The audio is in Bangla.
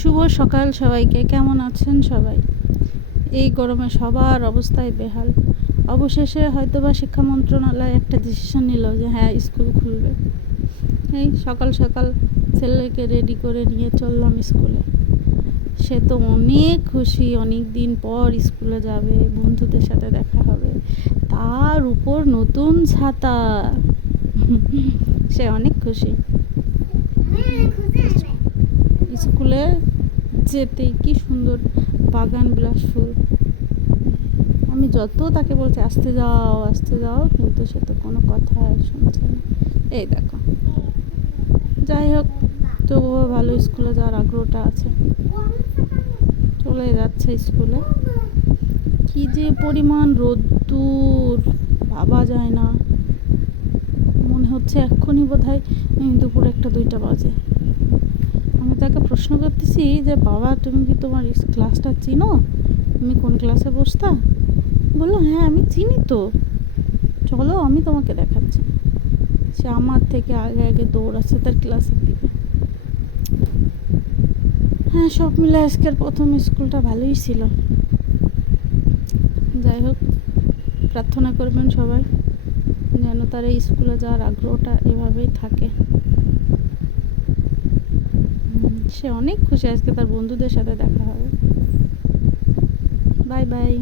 শুভ সকাল সবাইকে, কেমন আছেন সবাই? এই গরমে সবার অবস্থায় বেহাল। অবশেষে হয়তোবা শিক্ষা মন্ত্রণালয় একটা ডিসিশন নিল যে হ্যাঁ স্কুল খুলবে। এই সকাল সকাল ছেলেকে রেডি করে নিয়ে চললাম স্কুলে। সে তো অনেক খুশি অনেক দিন পর স্কুলে যাবে, বন্ধুদের সাথে দেখা হবে। তার উপর নতুন ছাতা। সে অনেক খুশি স্কুলে যেতেই কি সুন্দর বাগান, বিলাস আমি যত তাকে বলছি, আসতে যাও আসতে যাও, কিন্তু সে তো কোনো কথা শুনছে না। এই দেখো। যাই হোক, তবুও ভালো স্কুলে যাওয়ার আগ্রহটা আছে। চলে যাচ্ছে স্কুলে। কি যে পরিমাণ রোদ্দুর, ভাবা যায় না। মনে হচ্ছে এক্ষুনি বোধ হয় দুপুর একটা দুইটা বাজে। প্রশ্ন করতেছি যে, বাবা, তুমি কি তোমার ক্লাসটা চিনো? তুমি কোন ক্লাসে বসতা? বলল হ্যাঁ আমি চিনি তো। চলো, আমি তোমাকে দেখাচ্ছি। সে আমার থেকে আগে আগে দৌড়াচ্ছে তার ক্লাসের দিকে। হ্যাঁ সব মিলে আজকের প্রথম স্কুলটা ভালোই ছিল। যাই হোক, প্রার্থনা করবেন সবাই, যেন তার এই স্কুলে যাওয়ার আগ্রহটা এভাবেই থাকে। সে অনেক খুশি আজকে তার বন্ধুদের সাথে দেখা হবে। Bye bye